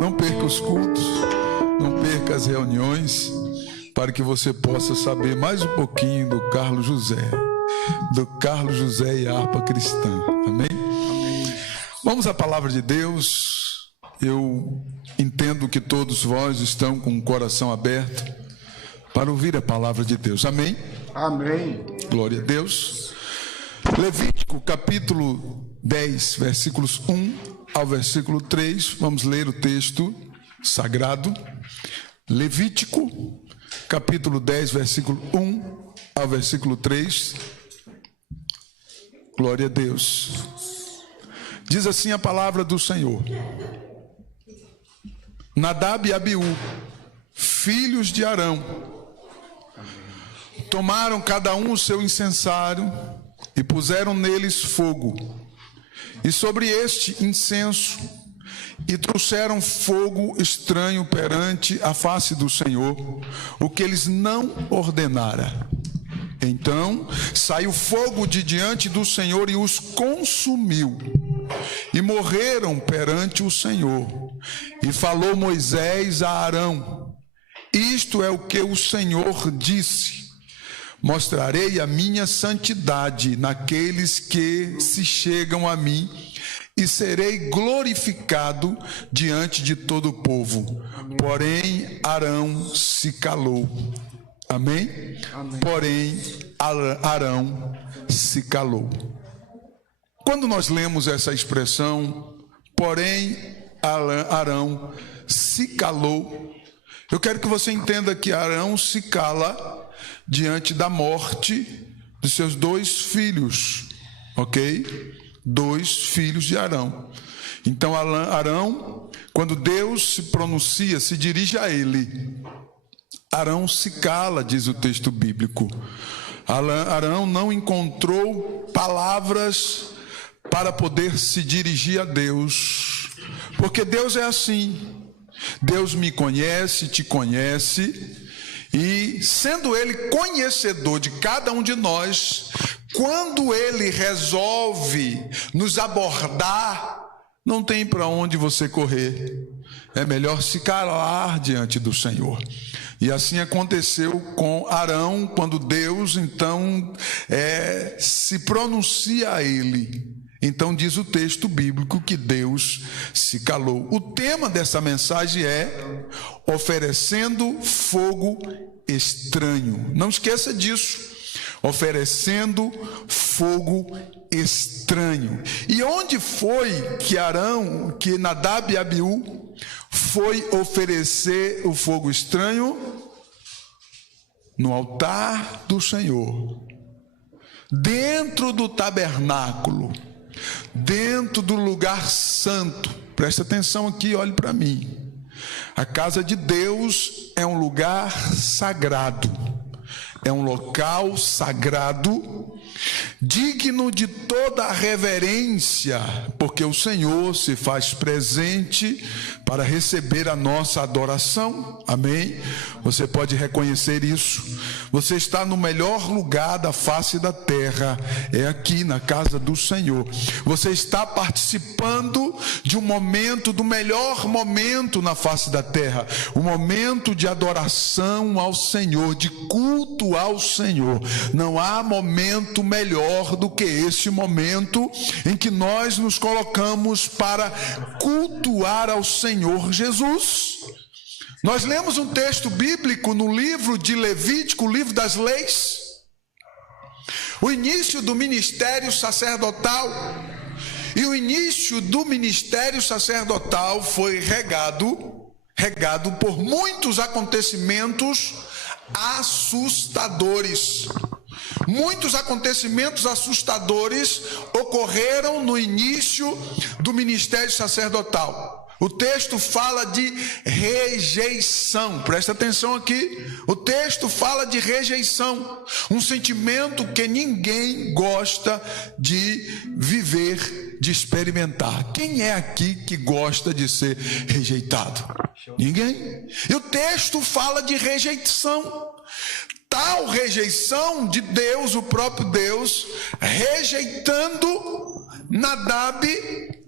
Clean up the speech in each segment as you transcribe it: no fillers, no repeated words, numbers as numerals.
Não perca os cultos, não perca as reuniões, para que você possa saber mais um pouquinho do Carlos José e a harpa cristã. Amém? Vamos à palavra de Deus. Eu entendo que todos vós estão com o coração aberto para ouvir a palavra de Deus. Amém? Amém. Glória a Deus. Levítico capítulo 10, versículos 1 ao versículo 3. Vamos ler o texto sagrado. Levítico capítulo 10, versículo 1 ao versículo 3. Glória a Deus. Diz assim a palavra do Senhor: Nadab e Abiú, filhos de Arão, tomaram cada um o seu incensário e puseram neles fogo, e sobre este incenso, e trouxeram fogo estranho perante a face do Senhor, o que eles não ordenara. Então saiu fogo de diante do Senhor e os consumiu, e morreram perante o Senhor. E falou Moisés a Arão: isto é o que o Senhor disse: mostrarei a minha santidade naqueles que se chegam a mim, e serei glorificado diante de todo o povo. Porém Arão se calou. Amém? Amém. Porém Arão se calou. Quando nós lemos essa expressão, porém Arão se calou, eu quero que você entenda que Arão se cala diante da morte de seus dois filhos, ok? 2 filhos de Arão. Então Arão, quando Deus se pronuncia, se dirige a ele, Arão se cala, diz o texto bíblico. Arão não encontrou palavras para poder se dirigir a Deus, porque Deus é assim. Deus me conhece, te conhece, e sendo Ele conhecedor de cada um de nós, quando Ele resolve nos abordar, não tem para onde você correr. É melhor se calar diante do Senhor. E assim aconteceu com Arão, quando Deus então se pronuncia a ele. Então diz o texto bíblico que Deus se calou. O tema dessa mensagem é oferecendo fogo estranho. Não esqueça disso. Oferecendo fogo estranho. E onde foi que Nadab e Abiú foi oferecer o fogo estranho? No altar do Senhor, dentro do tabernáculo, dentro do lugar santo. Presta atenção aqui, olhe para mim. A casa de Deus é um lugar sagrado, é um local sagrado, digno de toda a reverência, porque o Senhor se faz presente para receber a nossa adoração. Amém? Você pode reconhecer isso. Você está no melhor lugar da face da terra, é aqui na casa do Senhor. Você está participando de um momento, do melhor momento na face da terra, um momento de adoração ao Senhor, de culto ao Senhor. Não há momento melhor do que esse momento em que nós nos colocamos para cultuar ao Senhor Jesus. Nós lemos um texto bíblico no livro de Levítico, o livro das leis, o início do ministério sacerdotal. E o início do ministério sacerdotal foi regado por muitos acontecimentos assustadores. Muitos acontecimentos assustadores ocorreram no início do ministério sacerdotal. O texto fala de rejeição. Presta atenção aqui. O texto fala de rejeição, um sentimento que ninguém gosta de viver, de experimentar. Quem é aqui que gosta de ser rejeitado? Ninguém. E o texto fala de rejeição. Tal rejeição de Deus, o próprio Deus, rejeitando Nadab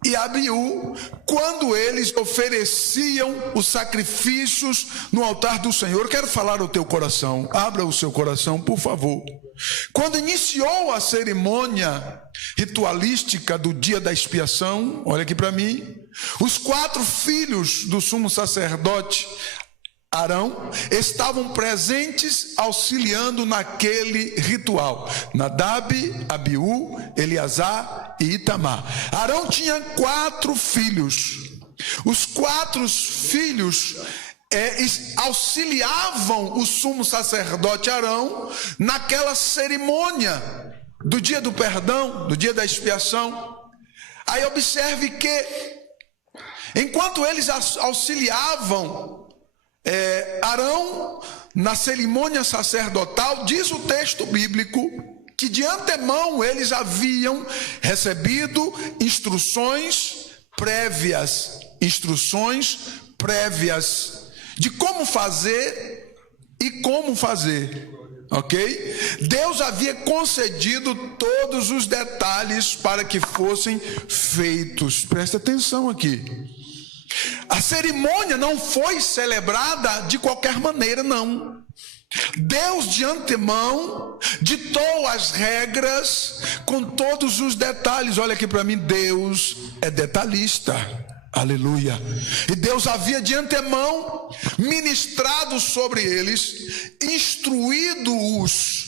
e Abiú, quando eles ofereciam os sacrifícios no altar do Senhor. Eu quero falar ao teu coração, abra o seu coração, por favor. Quando iniciou a cerimônia ritualística do dia da expiação, olha aqui para mim, os 4 filhos do sumo sacerdote Arão estavam presentes auxiliando naquele ritual. Nadab, Abiú, Eleazar e Itamar. Arão tinha 4 filhos. Os 4 filhos auxiliavam o sumo sacerdote Arão naquela cerimônia do dia do perdão, do dia da expiação. Aí observe que enquanto eles auxiliavam Arão na cerimônia sacerdotal, diz o texto bíblico que de antemão eles haviam recebido instruções prévias de como fazer e como fazer, ok? Deus havia concedido todos os detalhes para que fossem feitos. Presta atenção aqui. A cerimônia não foi celebrada de qualquer maneira, não. Deus de antemão ditou as regras com todos os detalhes. Olha aqui para mim, Deus é detalhista. Aleluia. E Deus havia de antemão ministrado sobre eles, instruído-os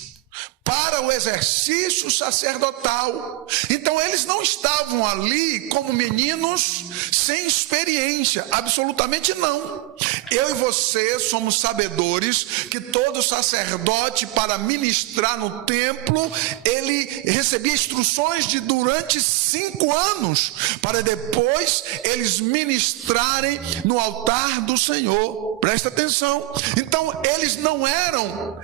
para o exercício sacerdotal. Então eles não estavam ali como meninos sem experiência, absolutamente não. Eu e você somos sabedores que todo sacerdote, para ministrar no templo, ele recebia instruções durante 5 anos, para depois eles ministrarem no altar do Senhor. Presta atenção. Então eles não eram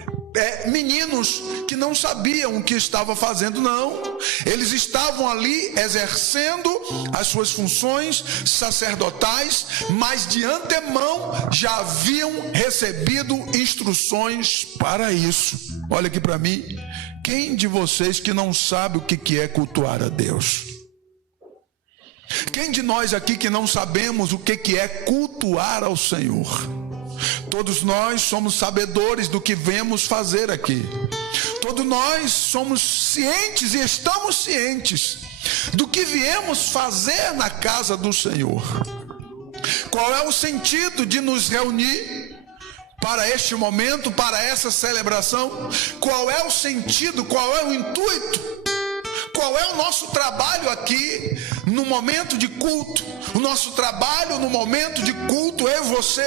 meninos que não sabiam o que estava fazendo, não. Eles estavam ali exercendo as suas funções sacerdotais, mas de antemão já haviam recebido instruções para isso. Olha aqui para mim, quem de vocês que não sabe o que é cultuar a Deus? Quem de nós aqui que não sabemos o que é cultuar ao Senhor? Todos nós somos sabedores do que viemos fazer aqui. Todos nós somos cientes e estamos cientes do que viemos fazer na casa do Senhor. Qual é o sentido de nos reunir para este momento, para essa celebração? Qual é o sentido, qual é o intuito? Qual é o nosso trabalho aqui no momento de culto? O nosso trabalho no momento de culto, eu e você,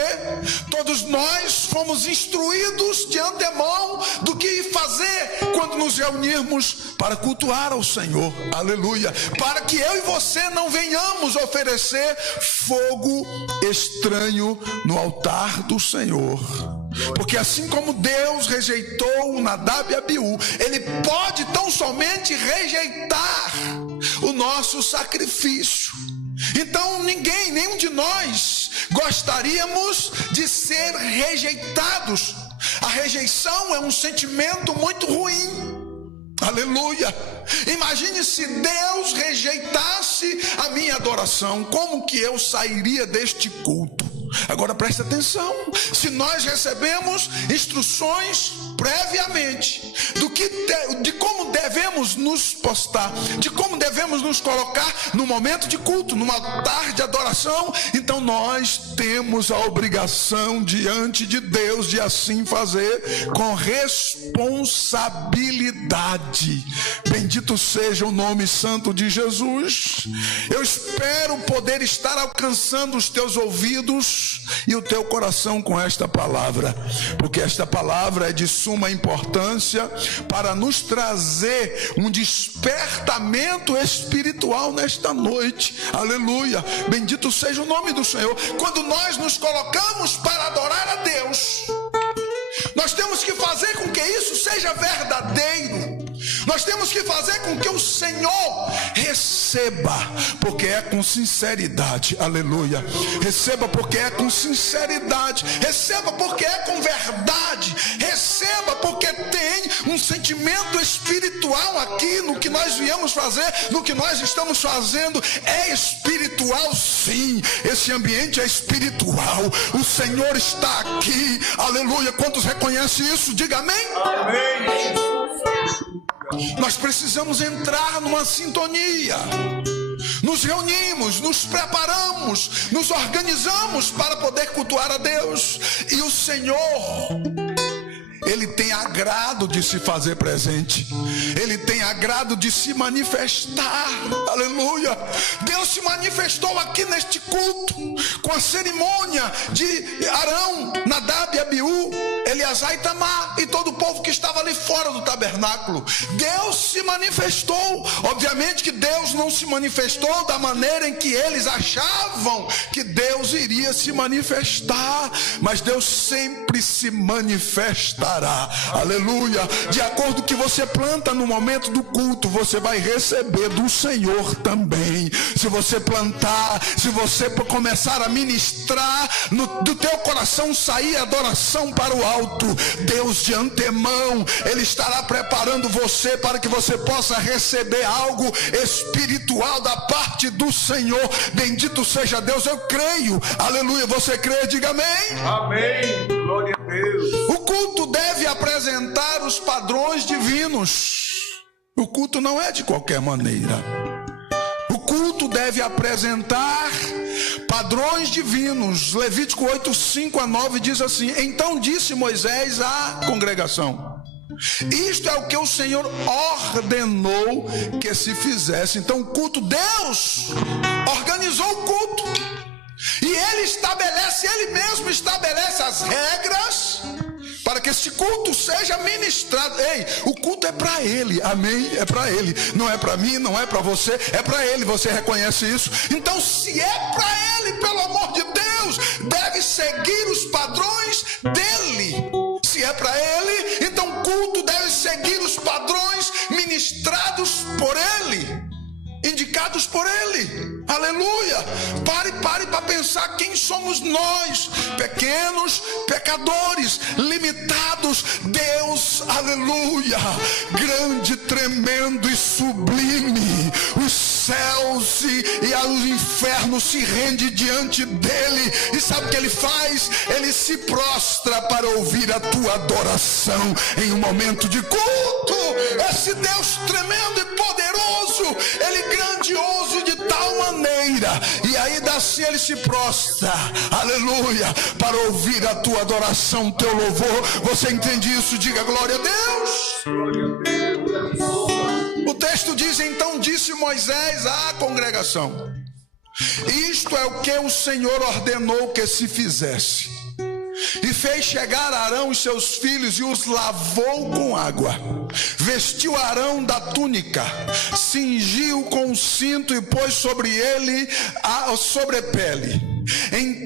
todos nós fomos instruídos de antemão do que fazer quando nos reunirmos para cultuar ao Senhor. Aleluia. Para que eu e você não venhamos oferecer fogo estranho no altar do Senhor. Porque assim como Deus rejeitou Nadab e Abiú, Ele pode tão somente rejeitar o nosso sacrifício. Então nenhum de nós gostaríamos de ser rejeitados. A rejeição é um sentimento muito ruim. Aleluia. Imagine se Deus rejeitasse a minha adoração, como que eu sairia deste culto? Agora presta atenção, se nós recebemos instruções previamente de como devemos nos postar, de como devemos nos colocar no momento de culto, num altar de adoração, então nós temos a obrigação diante de Deus de assim fazer com responsabilidade. Bendito seja o nome santo de Jesus. Eu espero poder estar alcançando os teus ouvidos e o teu coração com esta palavra, porque esta palavra é de suma importância para nos trazer um despertamento espiritual nesta noite. Aleluia, bendito seja o nome do Senhor. Quando nós nos colocamos para adorar a Deus, nós temos que fazer com que isso seja verdadeiro. Nós temos que fazer com que o Senhor receba, porque é com sinceridade. Aleluia. Receba porque é com sinceridade. Receba porque é com verdade. Receba porque tem um sentimento espiritual aqui no que nós viemos fazer, no que nós estamos fazendo. É espiritual, sim. Esse ambiente é espiritual. O Senhor está aqui. Aleluia. Quantos reconhecem isso? Diga amém. Amém. Nós precisamos entrar numa sintonia. Nos reunimos, nos preparamos, nos organizamos para poder cultuar a Deus. E o Senhor, Ele tem agrado de se fazer presente. Ele tem agrado de se manifestar. Aleluia. Deus se manifestou aqui neste culto com a cerimônia de Arão, Nadab e Abiú, Eleazar e Tamar e todo o povo que estava ali fora do tabernáculo. Deus se manifestou. Obviamente que Deus não se manifestou da maneira em que eles achavam que Deus iria se manifestar, mas Deus sempre se manifestará. Aleluia. De acordo com o que você planta no momento do culto, você vai receber do Senhor também. Se você plantar, se você começar a ministrar, do teu coração sair adoração para o alto, Deus de antemão, Ele estará preparando você para que você possa receber algo espiritual da parte do Senhor. Bendito seja Deus, eu creio. Aleluia. Você crê? Diga amém. Amém. Glória a Deus. O culto deve apresentar os padrões divinos. O culto não é de qualquer maneira. O culto deve apresentar padrões divinos. Levítico 8, 5 a 9 diz assim: então disse Moisés à congregação: isto é o que o Senhor ordenou que se fizesse. Então o culto, Deus organizou o culto, e Ele mesmo estabelece as regras para que esse culto seja ministrado. Ei, o culto é para Ele, amém? É para Ele, não é para mim, não é para você, é para Ele. Você reconhece isso? Então, se é para Ele, pelo amor de Deus, deve seguir os padrões dEle. Se é para Ele, então o culto deve seguir os padrões ministrados por Ele, indicados por Ele. Aleluia. Pare para pensar quem somos nós, pequenos pecadores, limitados. Deus, aleluia, grande, tremendo e sublime. Os céus e o inferno se rende diante dele. E sabe o que Ele faz? Ele se prostra para ouvir a tua adoração em um momento de culto. Esse Deus tremendo e poderoso, Ele grandioso de tal maneira, e ainda assim Ele se prostra, aleluia, para ouvir a tua adoração, teu louvor. Você entende isso? Diga glória a Deus. Glória a Deus. O texto diz: então disse Moisés à congregação: isto é o que o Senhor ordenou que se fizesse. E fez chegar Arão e seus filhos e os lavou com água. Vestiu Arão da túnica, cingiu com o cinto e pôs sobre ele a sobrepele.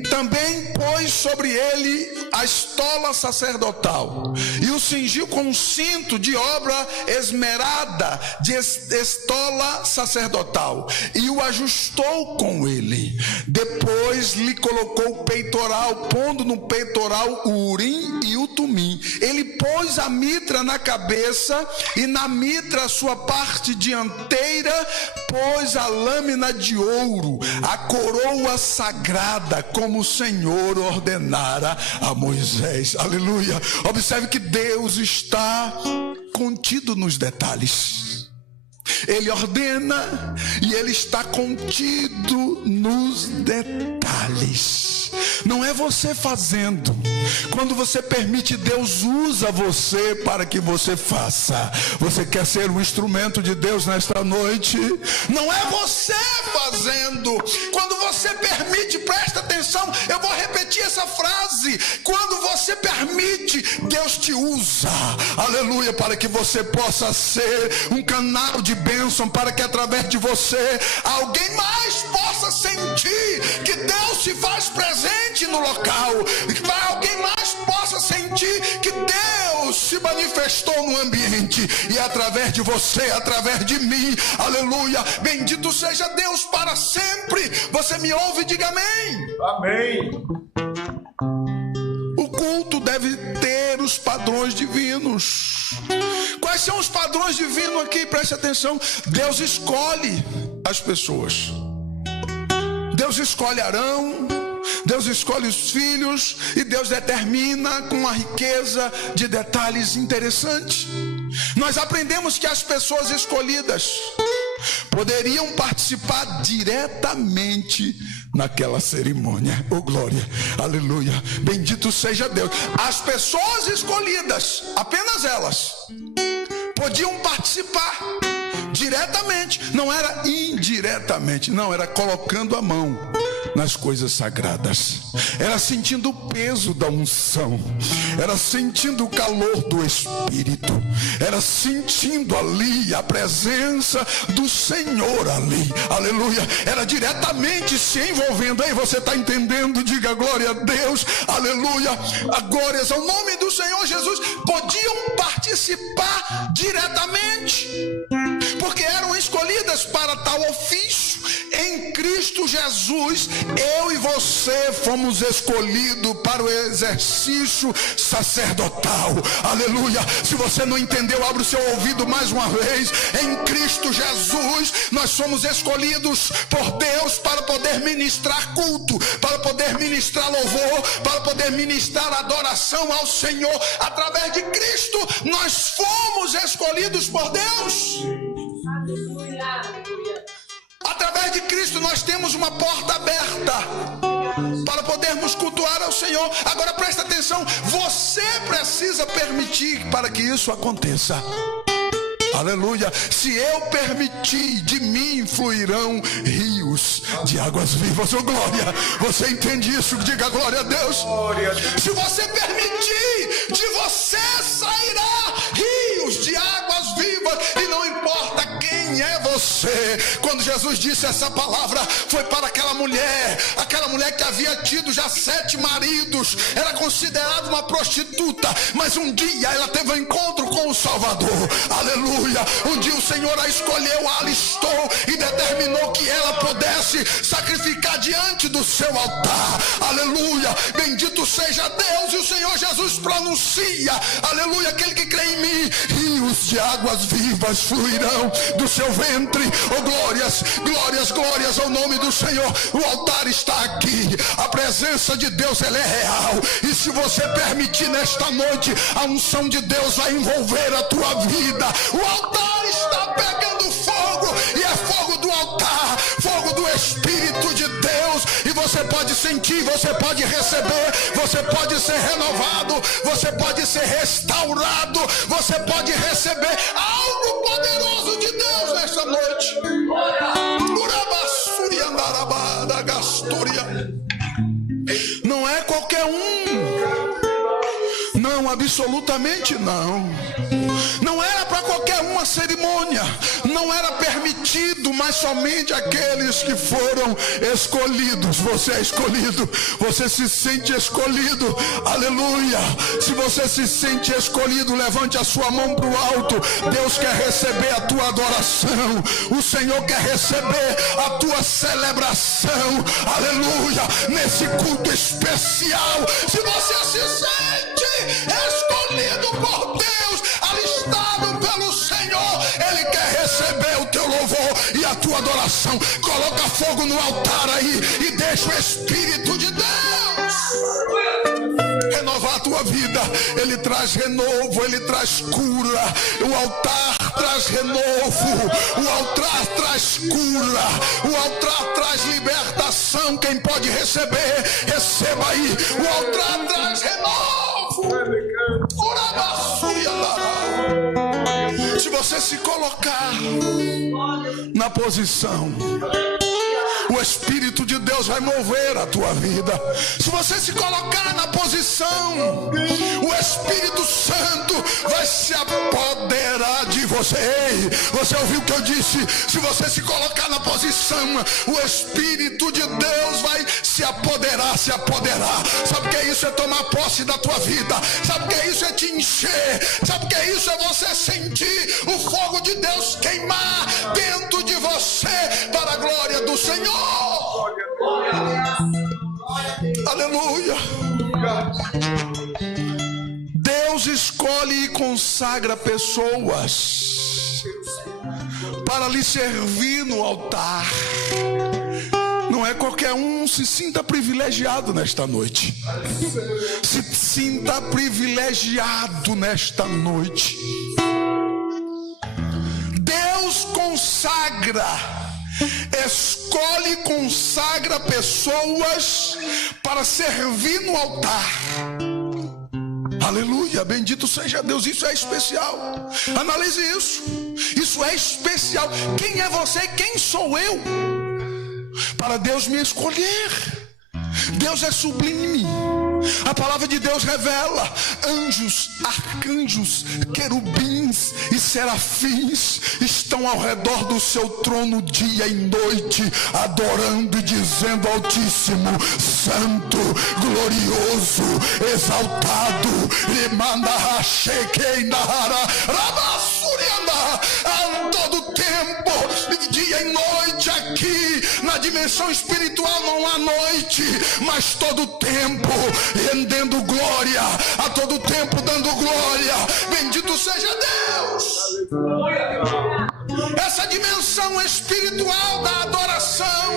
Também pôs sobre ele a estola sacerdotal e o cingiu com um cinto de obra esmerada de estola sacerdotal e o ajustou com ele. Depois lhe colocou o peitoral, pondo no peitoral o urim e o tumim. Ele pôs a mitra na cabeça e na mitra a sua parte dianteira pôs a lâmina de ouro, a coroa sagrada, como o Senhor ordenara a Moisés. Aleluia. Observe que Deus está contido nos detalhes. Ele ordena e Ele está contido nos detalhes. Não é você fazendo. Quando você permite, Deus usa você para que você faça. Você quer ser um instrumento de Deus nesta noite? Não é você fazendo. Quando você permite, presta atenção, eu vou repetir essa frase. Quando você permite, Deus te usa, aleluia, para que você possa ser um canal de bênção, para que através de você alguém mais possa sentir que Deus se faz presente no local, para alguém mais possa sentir que Deus se manifestou no ambiente, e através de você, através de mim, aleluia, bendito seja Deus para sempre. Você me ouve? Diga amém. Amém. O culto deve ter os padrões divinos. Quais são os padrões divinos aqui? Preste atenção. Deus escolhe as pessoas. Deus escolhe Arão, Deus escolhe os filhos, e Deus determina com uma riqueza de detalhes interessantes. Nós aprendemos que as pessoas escolhidas poderiam participar diretamente naquela cerimônia. Oh glória, aleluia, bendito seja Deus. As pessoas escolhidas, apenas elas, podiam participar diretamente, não era indiretamente, não, era colocando a mão nas coisas sagradas, era sentindo o peso da unção, era sentindo o calor do Espírito, era sentindo ali a presença do Senhor ali, aleluia, era diretamente se envolvendo. Aí você está entendendo? Diga glória a Deus, aleluia, glórias ao nome do Senhor Jesus. Podiam participar diretamente, porque eram escolhidas para tal ofício. Em Cristo Jesus, eu e você fomos escolhidos para o exercício sacerdotal, aleluia. Se você não entendeu, abre o seu ouvido mais uma vez. Em Cristo Jesus, nós somos escolhidos por Deus para poder ministrar culto, para poder ministrar louvor, para poder ministrar adoração ao Senhor. Através de Cristo, nós fomos escolhidos por Deus. Através de Cristo nós temos uma porta aberta para podermos cultuar ao Senhor. Agora presta atenção, você precisa permitir para que isso aconteça. Aleluia. Se eu permitir, de mim fluirão rios de águas vivas. Oh glória, você entende isso? Diga glória a Deus. Se você permitir, de você sairá rios de águas vivas, e não importa quem é você. Quando Jesus disse essa palavra, foi para aquela mulher que havia tido já 7 maridos, era considerada uma prostituta, mas um dia ela teve um encontro com o Salvador, aleluia. Um dia o Senhor a escolheu, a alistou e determinou que ela pudesse sacrificar diante do seu altar, aleluia, bendito seja Deus. E o Senhor Jesus pronuncia, aleluia, aquele que crê em mim, rios de águas vivas fluirão do seu ventre. Oh glórias, glórias, glórias ao nome do Senhor. O altar está aqui, a presença de Deus, ela é real, e se você permitir nesta noite, a unção de Deus vai envolver a tua vida. O altar está pegando fogo, e é fogo do altar, fogo do Espírito de Deus, e você pode sentir, você pode receber, você pode ser renovado, você pode ser restaurado, você pode receber algo poderoso de Deus nesta noite. Não é qualquer um, não, absolutamente não. Não era para qualquer uma cerimônia, não era permitido, mas somente aqueles que foram escolhidos. Você é escolhido, você se sente escolhido, aleluia. Se você se sente escolhido, levante a sua mão para o alto. Deus quer receber a tua adoração, o Senhor quer receber a tua celebração, aleluia, nesse culto especial. Se você se sente escolhido por Deus, alistado pelo Senhor, Ele quer receber o teu louvor e a tua adoração. Coloca fogo no altar aí e deixa o Espírito de Deus renovar a tua vida. Ele traz renovo, Ele traz cura. O altar traz renovo, o altar traz cura, o altar traz libertação. Quem pode receber, receba aí. O altar traz renovo. Se você se colocar na posição, o Espírito de Deus vai mover a tua vida. Se você se colocar na posição, o Espírito Santo vai se apoderar de você. Ei, você ouviu o que eu disse? Se você se colocar na posição, o Espírito de Deus vai se apoderar, se apoderar. Sabe o que é isso? É tomar posse da tua vida. Sabe o que é isso? É te encher. Sabe o que é isso? É você sentir o fogo de Deus queimar dentro de você para a glória do Senhor. Aleluia. Deus escolhe e consagra pessoas para lhe servir no altar. Não é qualquer um. Se sinta privilegiado nesta noite. Se sinta privilegiado nesta noite. Deus consagra, escolhe e consagra pessoas para servir no altar. Aleluia, bendito seja Deus. Isso é especial. Analise isso. Isso é especial. Quem é você? Quem sou eu para Deus me escolher? Deus é sublime. A palavra de Deus revela: anjos, arcanjos, querubins e serafins estão ao redor do seu trono dia e noite, adorando e dizendo: Altíssimo, Santo, Glorioso, Exaltado, a todo tempo, dia e noite. Aqui na dimensão espiritual não há noite, mas todo tempo rendendo glória, a todo tempo dando glória. Bendito seja Deus. Essa dimensão espiritual da adoração,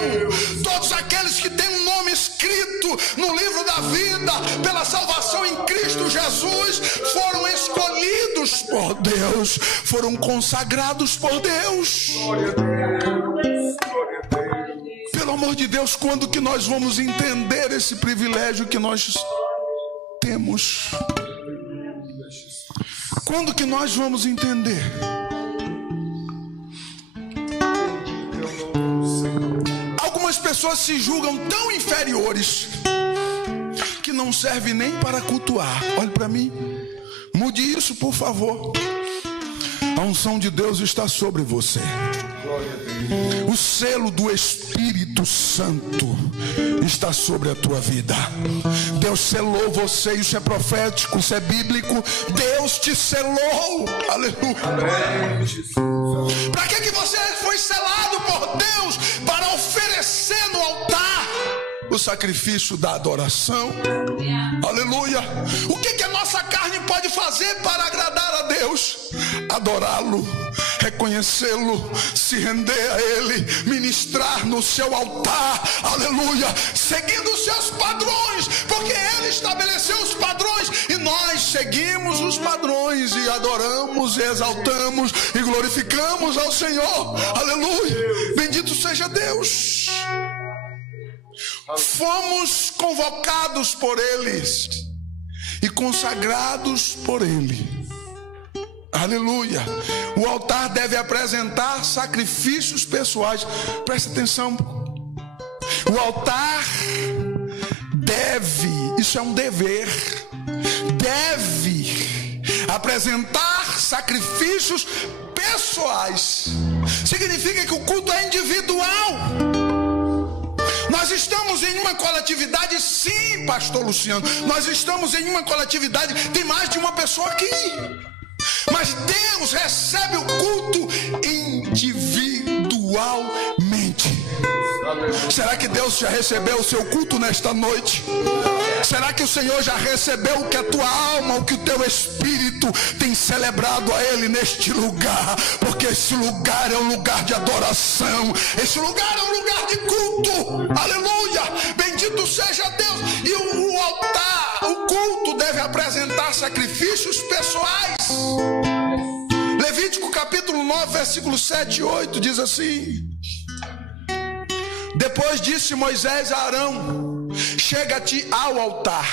todos aqueles que têm um nome escrito no livro da vida pela salvação em Cristo Jesus foram escolhidos por Deus, foram consagrados por Deus. Pelo amor de Deus, quando que nós vamos entender esse privilégio que nós temos? Quando que nós vamos entender? Algumas pessoas se julgam tão inferiores que não servem nem para cultuar. Olhe para mim, mude isso, por favor. A unção de Deus está sobre você. O selo do Espírito Santo está sobre a tua vida. Deus selou você. Isso é profético, isso é bíblico. Deus te selou. Aleluia. Para que você foi selado por Deus? Para oferecer no altar o sacrifício da adoração. Aleluia. O que a nossa carne pode fazer para agradar a Deus? Adorá-lo, reconhecê-lo, se render a Ele, ministrar no seu altar. Aleluia. Seguindo os seus padrões, porque Ele estabeleceu os padrões e nós seguimos os padrões e adoramos e exaltamos e glorificamos ao Senhor. Aleluia. Bendito seja Deus. Fomos convocados por eles e consagrados por Ele. Aleluia. O altar deve apresentar sacrifícios pessoais. Presta atenção. O altar deve, isso é um dever, deve apresentar sacrifícios pessoais. Significa que o culto é individual. Nós estamos em uma coletividade, sim, pastor Luciano. Nós estamos em uma coletividade, tem mais de uma pessoa aqui. Mas Deus recebe o culto individualmente. Será que Deus já recebeu o seu culto nesta noite? Será que o Senhor já recebeu o que a tua alma, o que o teu espírito tem celebrado a Ele neste lugar? Porque esse lugar é um lugar de adoração. Esse lugar é um lugar de culto. Aleluia. Bendito seja Deus. E o altar, o culto deve apresentar sacrifícios pessoais. Levítico capítulo 9, versículos 7 e 8 diz assim: depois disse Moisés a Arão: chega-te ao altar,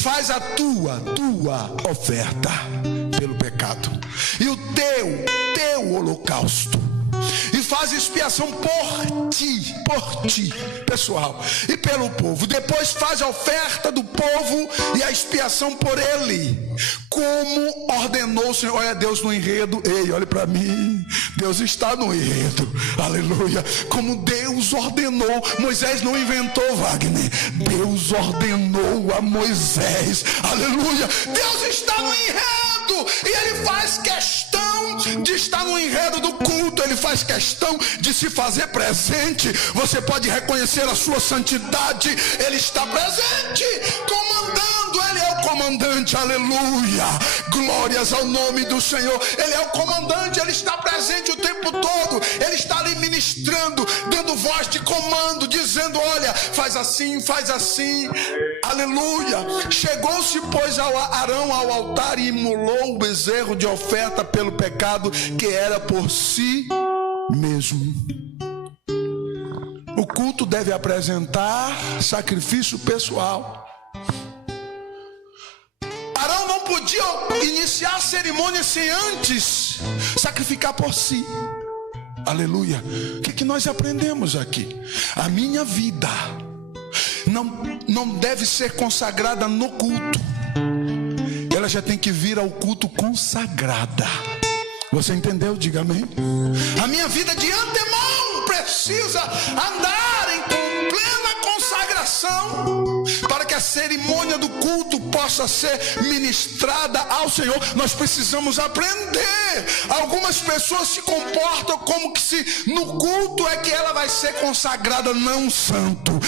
faz a tua oferta pelo pecado e o teu holocausto, e faz expiação por ti, pessoal, e pelo povo. Depois faz a oferta do povo e a expiação por ele, como ordenou o Senhor. Olha Deus no enredo. Ei, olhe para mim, Deus está no enredo, aleluia. Como Deus ordenou. Moisés não inventou, Wagner, Deus ordenou a Moisés, aleluia. Deus está no enredo e ele faz questão de estar no enredo do culto. Ele faz questão de se fazer presente. Você pode reconhecer a sua santidade. Ele está presente, comandando. Ele é o comandante, aleluia. Glórias ao nome do Senhor. Ele é o comandante, ele está presente o tempo todo. Ele está ali ministrando, dando voz de comando, dizendo: olha, faz assim, aleluia. Chegou-se, pois, Arão ao altar e imolou o bezerro de oferta pelo pecado, que era por si mesmo. O culto deve apresentar sacrifício pessoal. Arão não podia iniciar a cerimônia sem antes sacrificar por si. Aleluia. O que nós aprendemos aqui? A minha vida não deve ser consagrada no culto. Ela já tem que vir ao culto consagrada. Você entendeu? Diga amém. A minha vida de antemão precisa andar em plena consagração, para que a cerimônia do culto possa ser ministrada ao Senhor. Nós precisamos aprender. Algumas pessoas se comportam como que se no culto é que ela vai ser consagrada. Não, santo,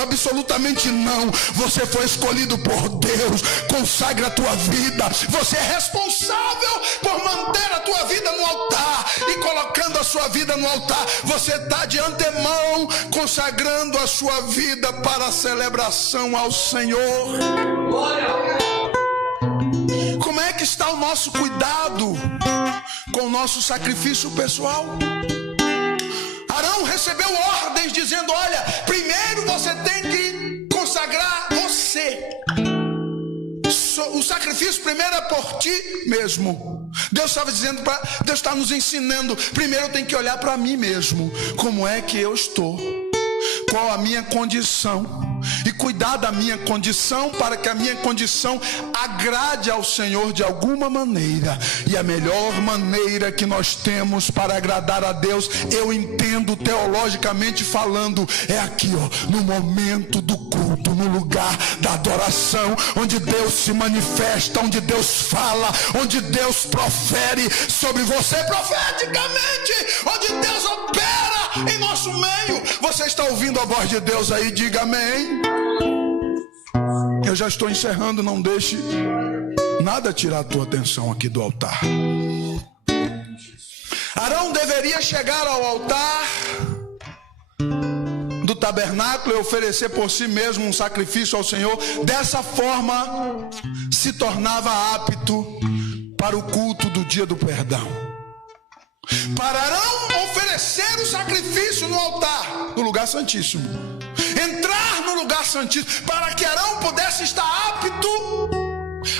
absolutamente não. Você foi escolhido por Deus. Consagra a tua vida. Você é responsável por manter a tua vida no altar. E colocando a sua vida no altar, você está de antemão consagrando a sua vida para a celebração ao Senhor. Como é que está o nosso cuidado com o nosso sacrifício pessoal? Arão recebeu ordens dizendo: olha, primeiro você tem que consagrar você. O sacrifício primeiro é por ti mesmo. Deus estava dizendo, Deus está nos ensinando: primeiro eu tenho que olhar para mim mesmo. Como é que eu estou? Qual a minha condição? E cuidar da minha condição, para que a minha condição agrade ao Senhor de alguma maneira. E a melhor maneira que nós temos para agradar a Deus, eu entendo teologicamente falando, é aqui, no momento do culto, no lugar da adoração, onde Deus se manifesta, onde Deus fala, onde Deus profere sobre você profeticamente, onde Deus opera em nosso meio. Você está ouvindo a voz de Deus aí? Diga amém. Eu já estou encerrando, não deixe nada tirar a tua atenção aqui do altar. Arão deveria chegar ao altar do tabernáculo e oferecer por si mesmo um sacrifício ao Senhor. Dessa forma se tornava apto para o culto do dia do perdão. Para Arão oferecer o sacrifício no altar, no lugar santíssimo, entrar no lugar santíssimo, para que Arão pudesse estar apto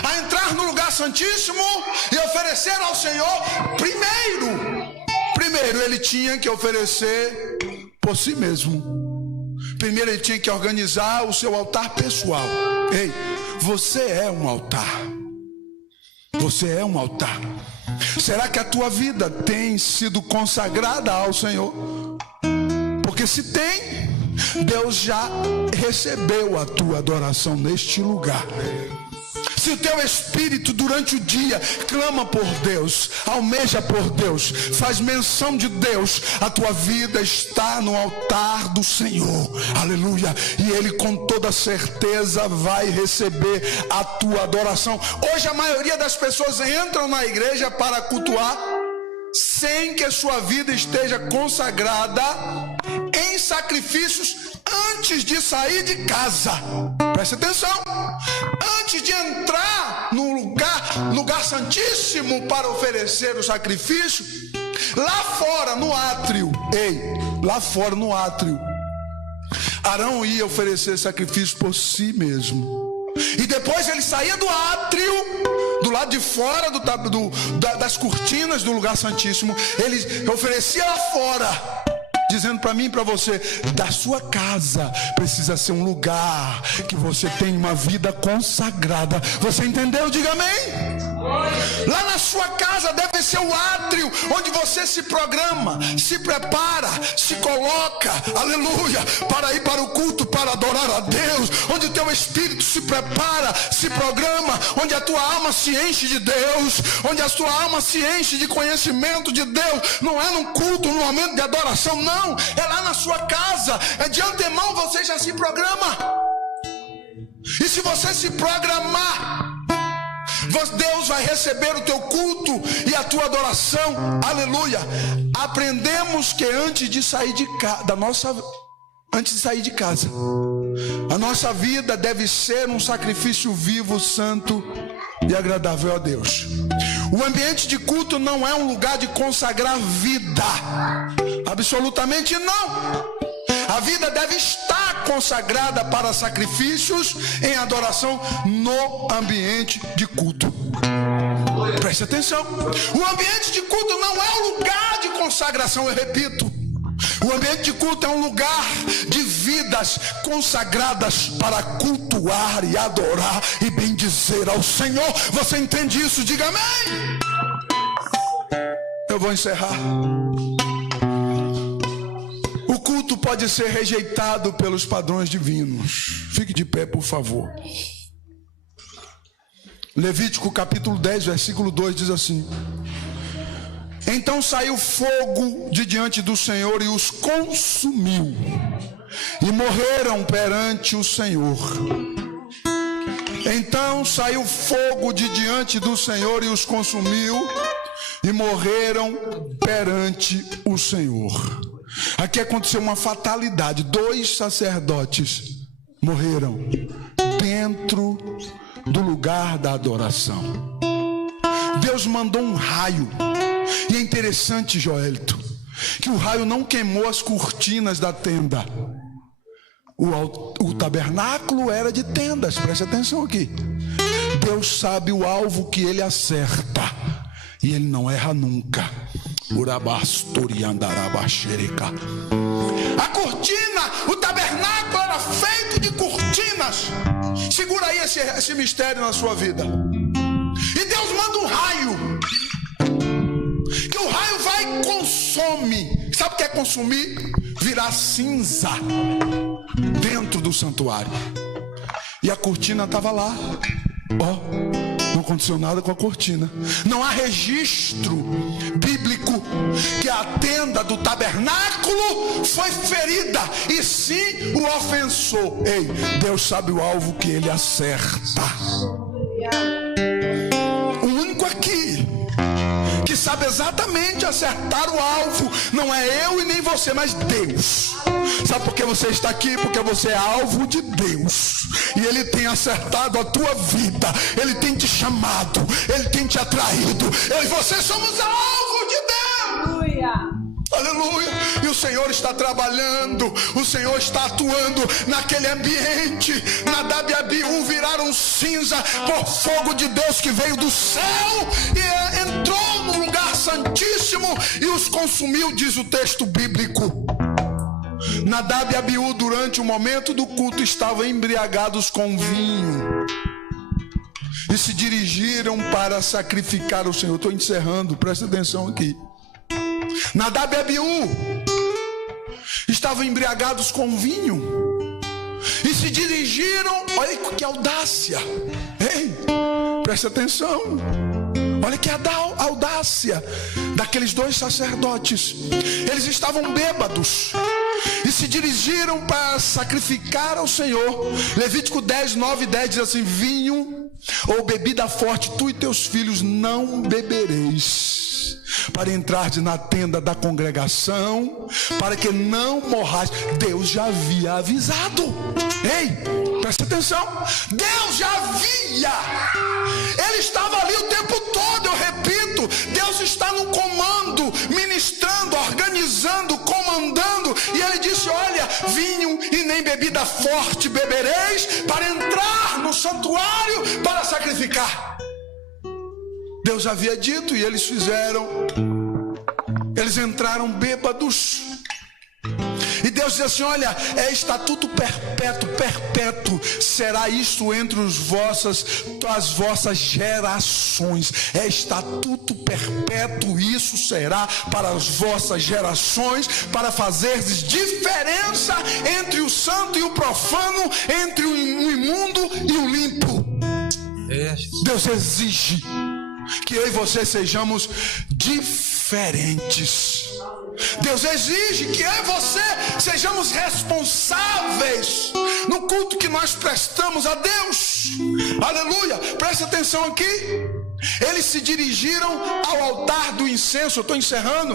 a entrar no lugar santíssimo e oferecer ao Senhor, primeiro ele tinha que oferecer por si mesmo. Primeiro ele tinha que organizar o seu altar pessoal. Ei, você é um altar. Você é um altar. Será que a tua vida tem sido consagrada ao Senhor? Porque se tem, Deus já recebeu a tua adoração neste lugar. Se o teu espírito durante o dia clama por Deus, almeja por Deus, faz menção de Deus, a tua vida está no altar do Senhor, aleluia, e Ele com toda certeza vai receber a tua adoração. Hoje a maioria das pessoas entram na igreja para cultuar sem que a sua vida esteja consagrada em sacrifícios antes de sair de casa. Preste atenção. Antes de entrar no lugar santíssimo para oferecer o sacrifício, lá fora no átrio, lá fora no átrio, Arão ia oferecer sacrifício por si mesmo. E depois ele saía do átrio do lado de fora das cortinas do lugar santíssimo, ele oferecia lá fora, dizendo para mim e para você: da sua casa precisa ser um lugar que você tem uma vida consagrada. Você entendeu? Diga amém. Lá na sua casa deve ser o átrio onde você se programa, se prepara, se coloca, aleluia, para ir para o culto, para adorar a Deus, onde o teu espírito se prepara, se programa, onde a tua alma se enche de Deus, onde a tua alma se enche de conhecimento de Deus. Não é num culto, num momento de adoração, não, é lá na sua casa. É de antemão, você já se programa. E se você se programar, Deus vai receber o teu culto e a tua adoração, aleluia. Aprendemos que antes de sair de casa, a nossa vida deve ser um sacrifício vivo, santo e agradável a Deus. O ambiente de culto não é um lugar de consagrar vida, absolutamente não. A vida deve estar consagrada para sacrifícios em adoração no ambiente de culto. Preste atenção. O ambiente de culto não é um lugar de consagração, eu repito. O ambiente de culto é um lugar de vidas consagradas para cultuar e adorar e bendizer ao Senhor. Você entende isso? Diga amém. Eu vou encerrar. O culto pode ser rejeitado pelos padrões divinos. Fique de pé, por favor. Levítico capítulo 10, versículo 2 diz assim: então saiu fogo de diante do Senhor e os consumiu, e morreram perante o Senhor. Então saiu fogo de diante do Senhor e os consumiu, e morreram perante o Senhor. Aqui aconteceu uma fatalidade. 2 sacerdotes morreram dentro do lugar da adoração. Deus mandou um raio. E é interessante, Joelito, que o raio não queimou as cortinas da tenda. O tabernáculo era de tendas. Preste atenção aqui. Deus sabe o alvo que ele acerta, e ele não erra nunca. A cortina, o tabernáculo era feito de cortinas. Segura aí esse mistério na sua vida. E Deus manda um raio, que o raio vai e consome. Sabe o que é consumir? Virar cinza dentro do santuário. E a cortina estava lá. Não aconteceu nada com a cortina. Não há registro bíblico que a tenda do tabernáculo foi ferida, e sim o ofensor. Ei, Deus sabe o alvo que ele acerta. O único aqui que sabe exatamente acertar o alvo não é eu e nem você, mas Deus. Sabe por que você está aqui? Porque você é alvo de Deus, e Ele tem acertado a tua vida. Ele tem te chamado, Ele tem te atraído. Eu e você somos alvo de Deus. Aleluia. Aleluia. E o Senhor está trabalhando, o Senhor está atuando naquele ambiente. Nadab e Abiú viraram cinza por fogo de Deus que veio do céu e entrou no lugar santíssimo e os consumiu, diz o texto bíblico. Nadab e Abiú, durante o momento do culto, estavam embriagados com vinho e se dirigiram para sacrificar o Senhor. Estou encerrando, presta atenção aqui. Nadab e Abiú estavam embriagados com vinho e se dirigiram. Olha que audácia. Ei, presta atenção. Olha que audácia daqueles 2 sacerdotes. Eles estavam bêbados e se dirigiram para sacrificar ao Senhor. Levítico 10, 9 e 10 diz assim: vinho ou bebida forte tu e teus filhos não bebereis, para entrar na tenda da congregação, para que não morrais. Deus já havia avisado. Ei, presta atenção. Deus já havia. Ele estava ali o tempo todo, eu repito. Deus está no comando, ministrando, organizando, comandando. E Ele disse: olha, vinho e nem bebida forte bebereis, para entrar no santuário para sacrificar. Deus havia dito e eles fizeram. Eles entraram bêbados. E Deus diz assim: olha, é estatuto perpétuo, perpétuo será isto entre as vossas gerações. É estatuto perpétuo, isso será para as vossas gerações, para fazeres diferença entre o santo e o profano, entre o imundo e o limpo. Deus exige que eu e você sejamos diferentes. Deus exige que eu e você sejamos responsáveis no culto que nós prestamos a Deus. Aleluia, presta atenção aqui. Eles se dirigiram ao altar do incenso. Eu estou encerrando.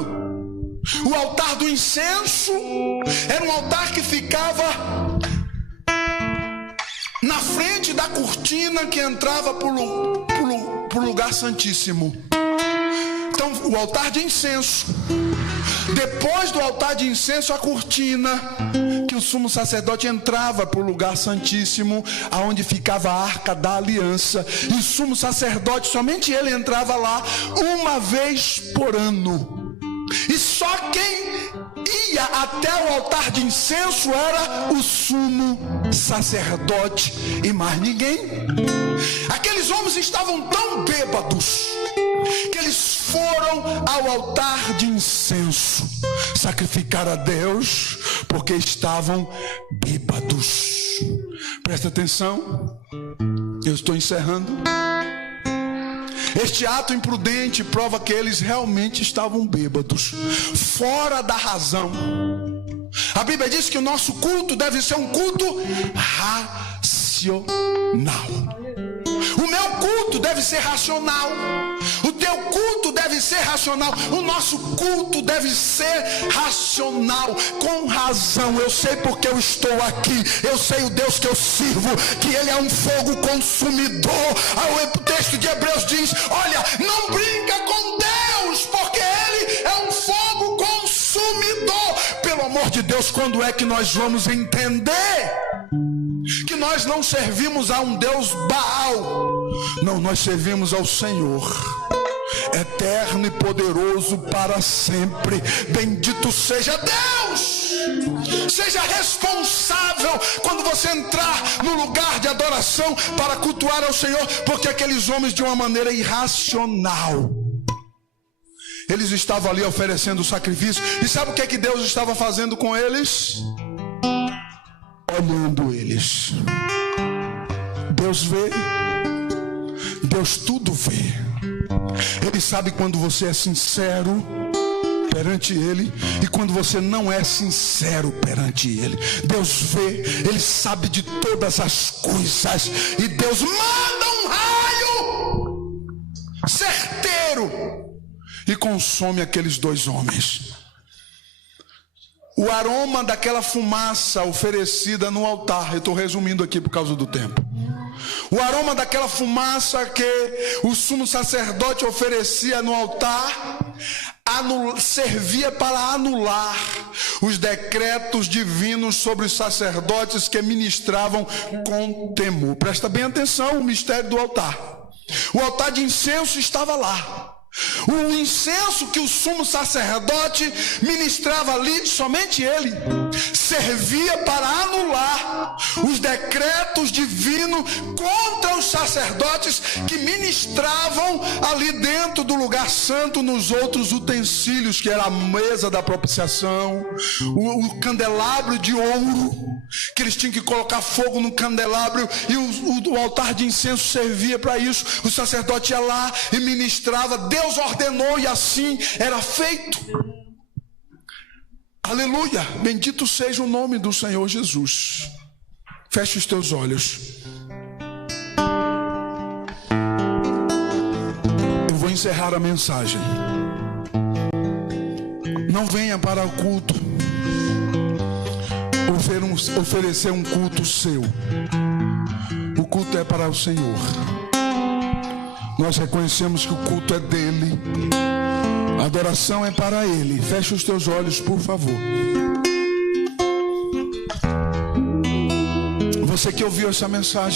O altar do incenso era um altar que ficava na frente da cortina que entrava para o lugar santíssimo. Então, o altar de incenso. Depois do altar de incenso, a cortina que o sumo sacerdote entrava para o lugar santíssimo, aonde ficava a arca da aliança. E o sumo sacerdote, somente ele entrava lá uma vez por ano. E só quem ia até o altar de incenso era o sumo sacerdote e mais ninguém. Aqueles homens estavam tão bêbados que eles foram ao altar de incenso sacrificar a Deus, porque estavam bêbados. Presta atenção, eu estou encerrando. Este ato imprudente prova que eles realmente estavam bêbados, fora da razão. A Bíblia diz que o nosso culto deve ser um culto racional. O meu culto deve ser racional. O teu culto deve ser racional. O nosso culto deve ser racional, com razão. Eu sei porque eu estou aqui. Eu sei o Deus que eu sirvo, que Ele é um fogo consumidor. O texto de Hebreus diz: olha, não brinca com Deus, porque Ele é um fogo consumidor. Pelo amor de Deus, quando é que nós vamos entender que nós não servimos a um Deus Baal? Não, nós servimos ao Senhor, eterno e poderoso para sempre. Bendito seja Deus. Seja responsável quando você entrar no lugar de adoração para cultuar ao Senhor, porque aqueles homens, de uma maneira irracional, eles estavam ali oferecendo o sacrifício. E sabe o que é que Deus estava fazendo com eles? Olhando eles. Deus vê. Deus tudo vê. Ele sabe quando você é sincero perante Ele e quando você não é sincero perante Ele. Deus vê, Ele sabe de todas as coisas. E Deus manda um raio certeiro e consome aqueles dois homens. O aroma daquela fumaça oferecida no altar, eu estou resumindo aqui por causa do tempo. O aroma daquela fumaça que o sumo sacerdote oferecia no altar servia para anular os decretos divinos sobre os sacerdotes que ministravam com temor. Presta bem atenção, o mistério do altar. O altar de incenso estava lá. O incenso que o sumo sacerdote ministrava ali, somente ele, servia para anular os decretos divinos contra os sacerdotes que ministravam ali dentro do lugar santo, nos outros utensílios, que era a mesa da propiciação, o candelabro de ouro, que eles tinham que colocar fogo no candelabro, e o altar de incenso servia para isso. O sacerdote ia lá e ministrava. Deus ordenou e assim era feito. Aleluia, bendito seja o nome do Senhor Jesus. Feche os teus olhos. Eu vou encerrar a mensagem. Não venha para o culto oferecer um culto seu. O culto é para o Senhor. Nós reconhecemos que o culto é dele, a adoração é para ele. Feche os teus olhos, por favor. Você que ouviu essa mensagem,